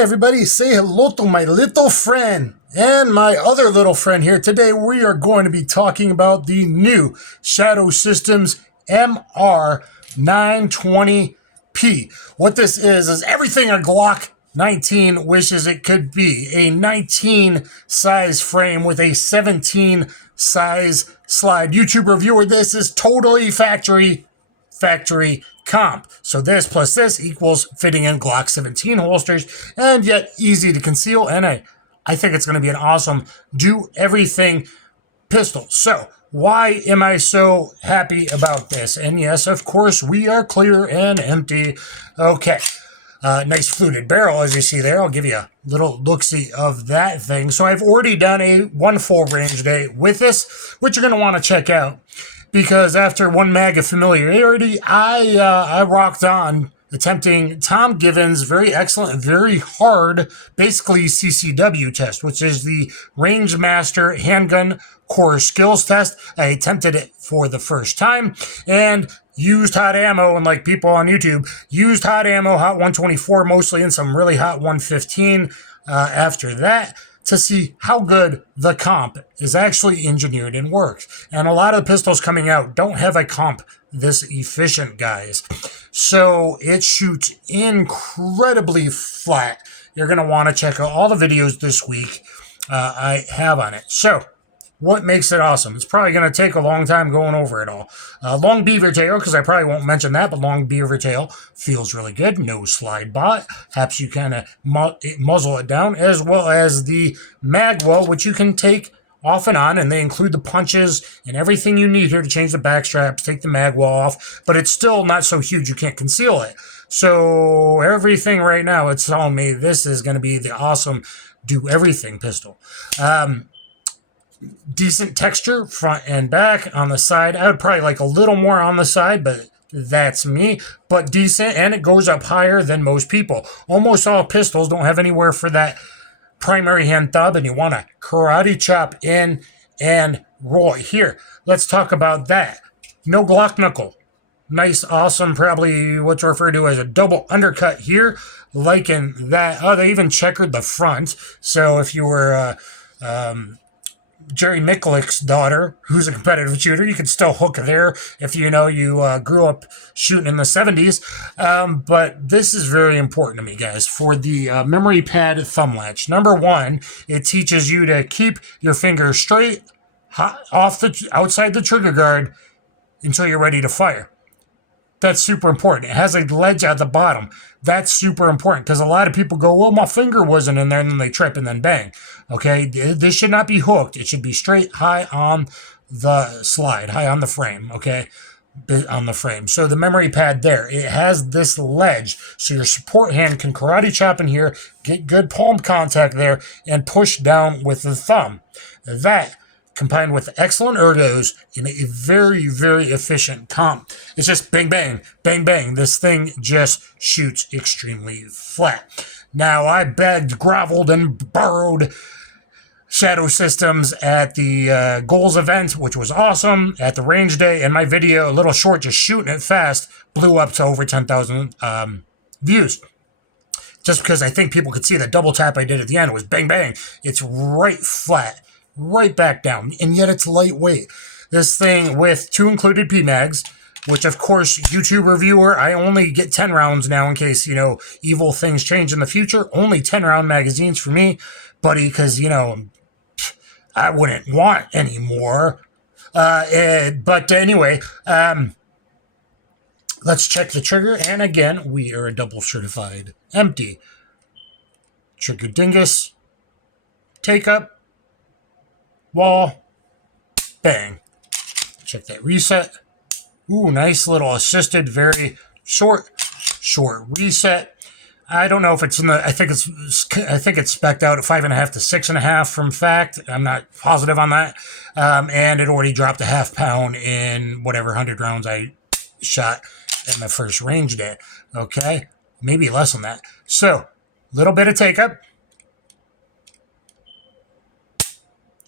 Everybody, say hello to my little friend and my other little friend here. Today we are going to be talking about the new Shadow Systems MR920P. What this is everything a Glock 19 wishes it could be. A 19 size frame with a 17 size slide. YouTube reviewer, this is totally factory comp. So this plus this equals fitting in Glock 17 holsters and yet easy to conceal. And I think it's going to be an awesome do everything pistol. So why am I so happy about this? And yes, of course, we are clear and empty. Okay. Nice fluted barrel, as you see there. I'll give you a little look-see of that thing. So I've already done one full range day with this, which you're going to want to check out. Because after one mag of familiarity, I rocked on attempting Tom Given's very excellent, very hard, basically CCW test, which is the RangeMaster handgun core skills test. I attempted it for the first time and used hot ammo, and like people on YouTube, used hot ammo, hot 124 mostly, and some really hot 115 after that, to see how good the comp is actually engineered and works. And a lot of the pistols coming out don't have a comp this efficient, guys. So it shoots incredibly flat. You're going to want to check out all the videos this week I have on it. So what makes it awesome? It's probably going to take a long time going over it all. Long beaver tail, because I probably won't mention that, but long beaver tail feels really good. No slide bot. Helps you kind of muzzle it down, as well as the magwell, which you can take off and on, and they include the punches and everything you need here to change the backstraps, take the magwell off, but it's still not so huge you can't conceal it. So everything right now, it's telling me this is going to be the awesome do everything pistol. Decent texture front and back. On the side, I would probably like a little more on the side, but that's me. But decent, and it goes up higher than most people. Almost all pistols don't have anywhere for that primary hand thumb, and you want to karate chop in and roll it. Here, let's talk about that. No Glock knuckle. Nice, awesome, probably what's referred to as a double undercut here. Liking that. Oh, they even checkered the front. So if you were Jerry Micklick's daughter, who's a competitive shooter, you can still hook there if you know you grew up shooting in the 70s. But this is very important to me, guys, for the memory pad thumb latch. Number one, it teaches you to keep your finger straight outside the trigger guard until you're ready to fire. That's super important. It has a ledge at the bottom. That's super important because a lot of people go, well, my finger wasn't in there, and then they trip and then bang. Okay, this should not be hooked. It should be straight, high on the slide, high on the frame, okay, on the frame. So the memory pad there, it has this ledge, so your support hand can karate chop in here, get good palm contact there, and push down with the thumb. That, combined with excellent ergos in a very, very efficient comp. It's just bang, bang, bang, bang. This thing just shoots extremely flat. Now, I begged, groveled, and borrowed Shadow Systems at the Goals event, which was awesome, at the range day, and my video, a little short, just shooting it fast, blew up to over 10,000 views. Just because I think people could see the double tap I did at the end was bang, bang. It's right flat. Right back down, and yet it's lightweight. This thing with 2 included pmags, which of course, YouTube reviewer, I only get 10 rounds now in case, evil things change in the future. Only 10 round magazines for me, buddy, because, I wouldn't want any more. But anyway, let's check the trigger, and again, we are a double certified empty. Trigger dingus, take up, wall, bang. Check that reset. Ooh, nice little assisted, very short reset. I don't know if it's in the, I think it's spec'd out at 5.5 to 6.5 from fact. I'm not positive on that. And it already dropped a half pound in whatever 100 rounds I shot in the first range day. Okay. Maybe less than that. So, little bit of take up.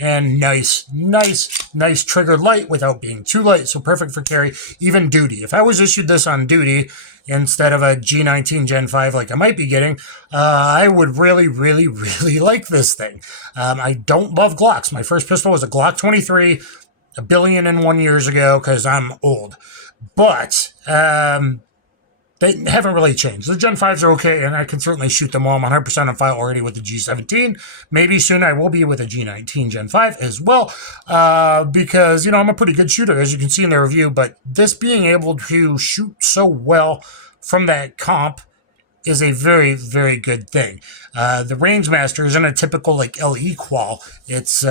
And nice trigger light without being too light, so perfect for carry, even duty. If I was issued this on duty instead of a G19 Gen 5 like I might be getting, I would really like this thing. I don't love Glocks. My first pistol was a Glock 23 a billion and 1 years ago because I'm old. But they haven't really changed. The Gen 5s are okay, and I can certainly shoot them all. I'm 100% on file already with the G17. Maybe soon I will be with a G19 Gen 5 as well, because, I'm a pretty good shooter, as you can see in the review, but this being able to shoot so well from that comp is a very good thing. The RangeMaster isn't a typical, LE qual. It's...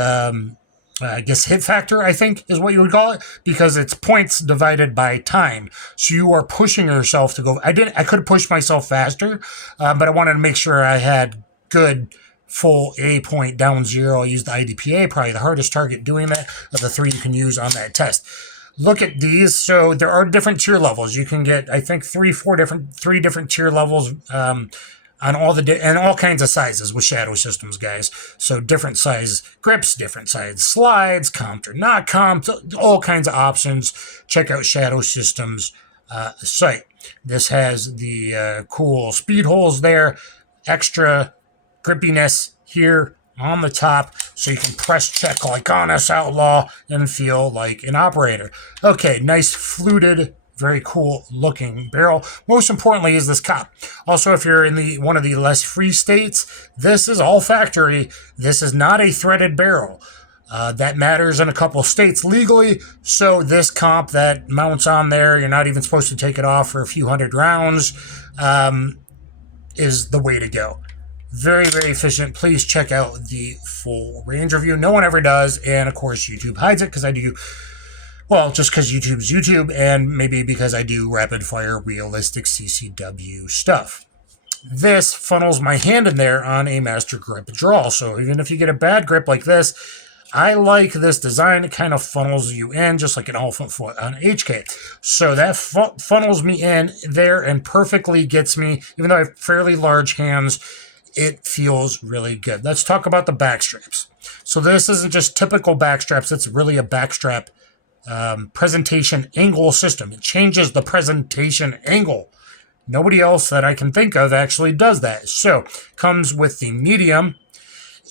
I guess hit factor, I think, is what you would call it, because it's points divided by time. So you are pushing yourself to go. I could push myself faster, but I wanted to make sure I had good full A point down 0. I used the IDPA, probably the hardest target doing that of the 3 you can use on that test. Look at these. So there are different tier levels. You can get, I think, 3 different tier levels, on all kinds of sizes with Shadow Systems, guys. So different size grips, different size slides, comped or not comped, all kinds of options. Check out Shadow Systems site. This has the cool speed holes there, extra grippiness here on the top, so you can press check like Honest Outlaw and feel like an operator. Okay, nice fluted, very cool looking barrel. Most importantly is this cop. Also, if you're in one of the less free states, this is all factory. This is not a threaded barrel. That matters in a couple states legally. So this comp that mounts on there, you're not even supposed to take it off for a few hundred rounds, is the way to go. Very efficient. Please check out the full range review. No one ever does, and of course YouTube hides it because I do. Well, just because YouTube's YouTube, and maybe because I do rapid-fire, realistic CCW stuff. This funnels my hand in there on a master grip draw, so even if you get a bad grip like this, I like this design. It kind of funnels you in, just like an elephant foot on HK. So that funnels me in there and perfectly gets me, even though I have fairly large hands, it feels really good. Let's talk about the backstraps. So this isn't just typical backstraps, it's really a backstrap presentation angle system. It changes the presentation angle. Nobody else that I can think of actually does that. So, comes with the medium,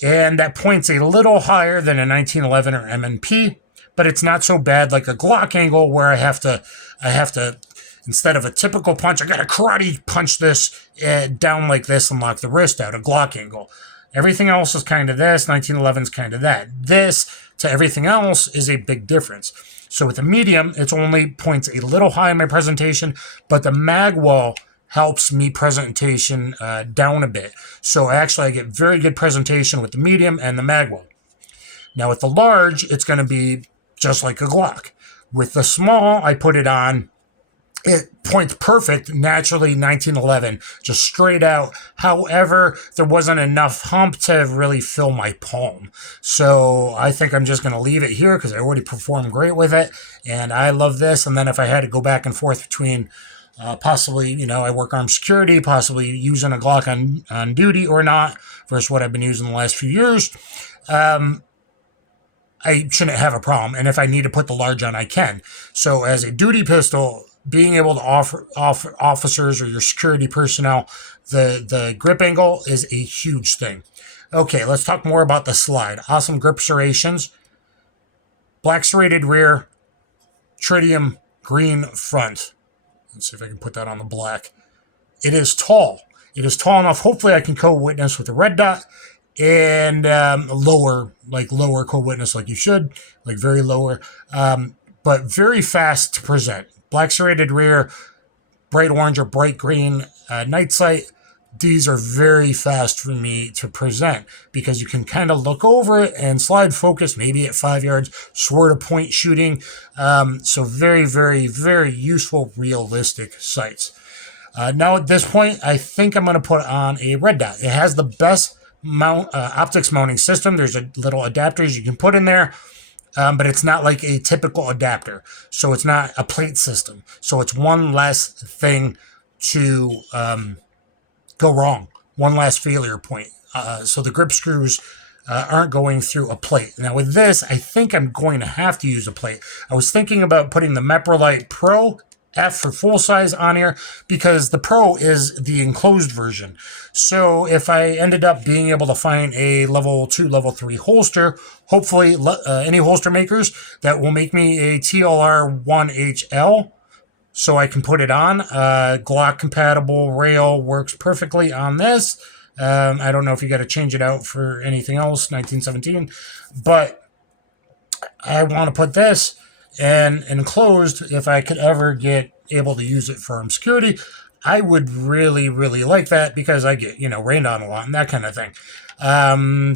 and that points a little higher than a 1911 or MNP, but it's not so bad like a Glock angle where I have to, instead of a typical punch, I got to karate punch this down like this and lock the wrist out, a Glock angle. Everything else is kind of this, 1911 is kind of that. This to everything else is a big difference. So with the medium, it only points a little high in my presentation, but the magwell helps me presentation down a bit. So actually I get very good presentation with the medium and the magwell. Now with the large, it's going to be just like a Glock. With the small, I put it on. It points perfect, naturally 1911, just straight out. However, there wasn't enough hump to really fill my palm. So I think I'm just going to leave it here because I already performed great with it. And I love this. And then if I had to go back and forth between possibly, I work armed security, possibly using a Glock on duty or not, versus what I've been using the last few years, I shouldn't have a problem. And if I need to put the large on, I can. So as a duty pistol, being able to offer officers or your security personnel the grip angle is a huge thing. Okay, let's talk more about the slide. Awesome grip serrations. Black serrated rear, tritium green front. Let's see if I can put that on the black. It is tall. It is tall enough. Hopefully I can co-witness with the red dot and lower co-witness like you should, like very lower, but very fast to present. Black serrated rear, bright orange or bright green night sight. These are very fast for me to present because you can kind of look over it and slide focus maybe at 5 yards, sort of point shooting. So very useful, realistic sights. Now at this point, I think I'm going to put on a red dot. It has the best optics mounting system. There's a little adapters you can put in there. But it's not like a typical adapter. So it's not a plate system. So it's one less thing to go wrong. One less failure point. So the grip screws aren't going through a plate. Now with this, I think I'm going to have to use a plate. I was thinking about putting the Meprolite Pro F for full size on here because the Pro is the enclosed version. So if I ended up being able to find a level 2, level 3 holster, hopefully any holster makers that will make me a TLR 1HL, so I can put it on. Glock compatible rail works perfectly on this. I don't know if you got to change it out for anything else, 1917, but I want to put this and enclosed. If I could ever get able to use it for obscurity, I would really, really like that because I get, rained on a lot and that kind of thing.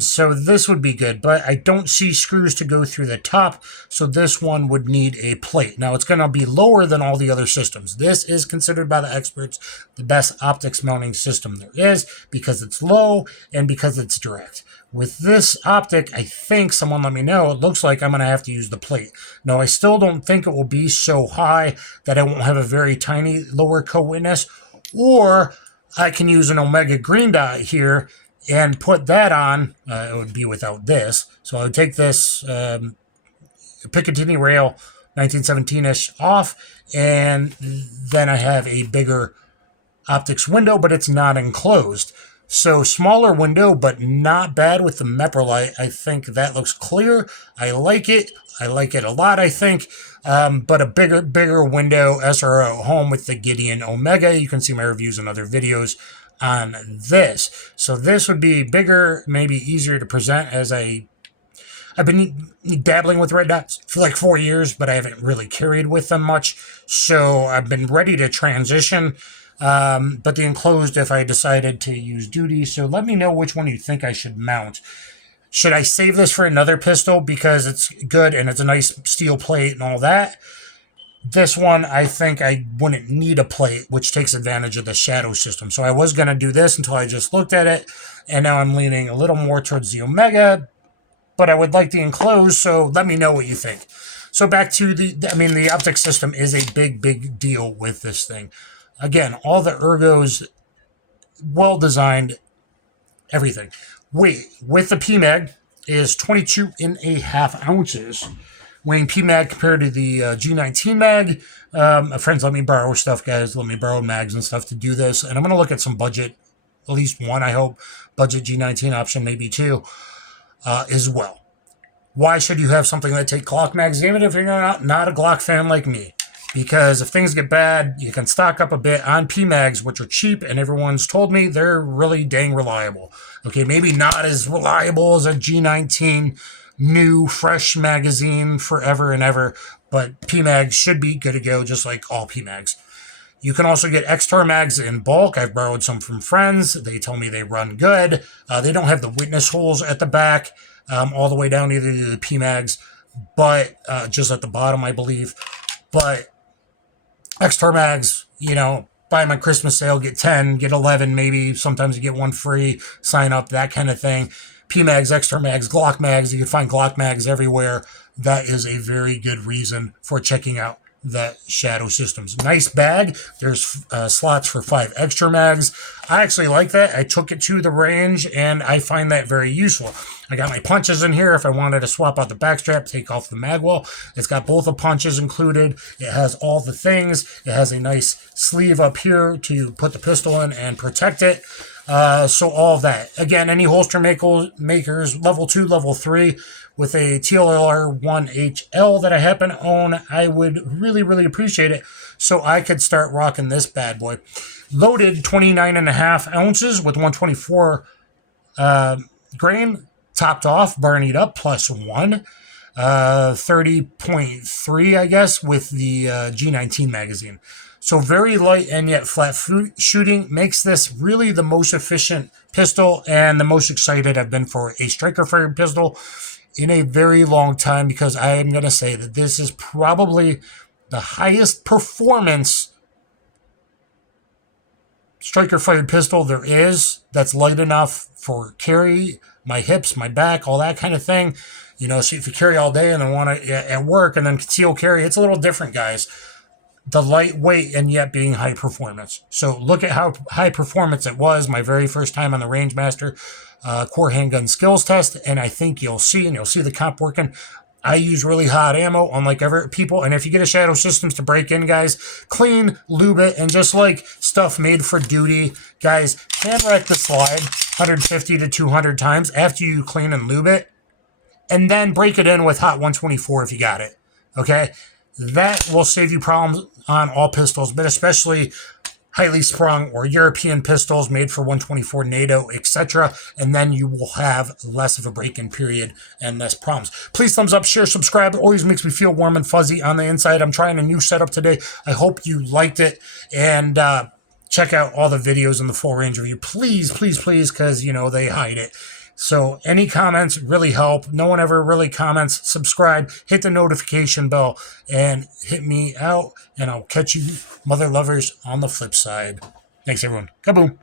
So this would be good, but I don't see screws to go through the top, so this one would need a plate. Now, it's going to be lower than all the other systems. This is considered by the experts the best optics mounting system there is because it's low and because it's direct. With this optic, I think, someone let me know, it looks like I'm going to have to use the plate. No, I still don't think it will be so high that I won't have a very tiny lower co-witness, or I can use an Omega green dot here and put that on. It would be without this. So I would take this Picatinny rail 1917-ish off, and then I have a bigger optics window, but it's not enclosed. So smaller window, but not bad with the Meprolite. I think that looks clear. I like it. I like it a lot, I think. But a bigger window SRO at home with the Gideon Omega. You can see my reviews and other videos on this. So this would be bigger, maybe easier to present, as I've been dabbling with red dots for like 4 years, but I haven't really carried with them much. So I've been ready to transition. But the enclosed, if I decided to use Duty. So let me know which one you think I should mount. Should I save this for another pistol because it's good and it's a nice steel plate and all that? This one, I think I wouldn't need a plate, which takes advantage of the Shadow system. So I was going to do this until I just looked at it, and now I'm leaning a little more towards the Omega, but I would like the enclosed, so let me know what you think. So back to the optic system is a big deal with this thing. Again, all the ergos, well-designed, everything. Weight with the PMag is 22.5 ounces. Weighing PMag compared to the G19 mag. Friends let me borrow stuff, guys. Let me borrow mags and stuff to do this. And I'm going to look at some budget, at least one, I hope, budget G19 option, maybe two, as well. Why should you have something that take Glock Mags, even if you're not a Glock fan like me? Because if things get bad, you can stock up a bit on PMags, which are cheap, and everyone's told me they're really dang reliable. Okay, maybe not as reliable as a G19 new, fresh magazine forever and ever, but PMags should be good to go, just like all PMags. You can also get extar mags in bulk. I've borrowed some from friends. They tell me they run good. They don't have the witness holes at the back, all the way down either to the PMags, but just at the bottom, I believe. But extar mags, buy my Christmas sale, get 10, get 11, maybe. Sometimes you get one free, sign up, that kind of thing. PMags, extar mags, Glock Mags. You can find Glock Mags everywhere. That is a very good reason for checking out the Shadow Systems. Nice bag. There's slots for 5 extra mags. I actually like that. I took it to the range, and I find that very useful. I got my punches in here if I wanted to swap out the backstrap, take off the magwell. It's got both the punches included. It has all the things. It has a nice sleeve up here to put the pistol in and protect it. So all that. Again, any holster makers, level 2, level 3, with a TLR 1HL that I happen to own, I would really appreciate it, so I could start rocking this bad boy. Loaded 29.5 ounces with 124 grain, topped off, barneyed up, +1. 30.3, I guess, with the G19 magazine. So very light and yet flat shooting makes this really the most efficient pistol and the most excited I've been for a striker-fired pistol in a very long time, because I am going to say that this is probably the highest performance striker-fired pistol there is that's light enough for carry, my hips, my back, all that kind of thing. So if you carry all day and then want to at work and then conceal carry, it's a little different, guys. The lightweight and yet being high performance. So look at how high performance it was my very first time on the RangeMaster. core handgun skills test, and I think you'll see the comp working. I use really hot ammo, unlike other people. And if you get a Shadow Systems to break in, guys, clean, lube it, and just like stuff made for duty, guys, hand rack the slide 150 to 200 times after you clean and lube it, and then break it in with hot 124 if you got it. Okay? That will save you problems on all pistols, but especially highly sprung or European pistols made for 124 NATO, etc. And then you will have less of a break-in period and less problems. Please thumbs up, share, subscribe. It always makes me feel warm and fuzzy on the inside. I'm trying a new setup today. I hope you liked it. And check out all the videos in the full range review. Please, please, please, because, you know, they hide it. So any comments really help. No one ever really comments. Subscribe, hit the notification bell, and hit me out. And I'll catch you, mother lovers, on the flip side. Thanks, everyone. Kaboom.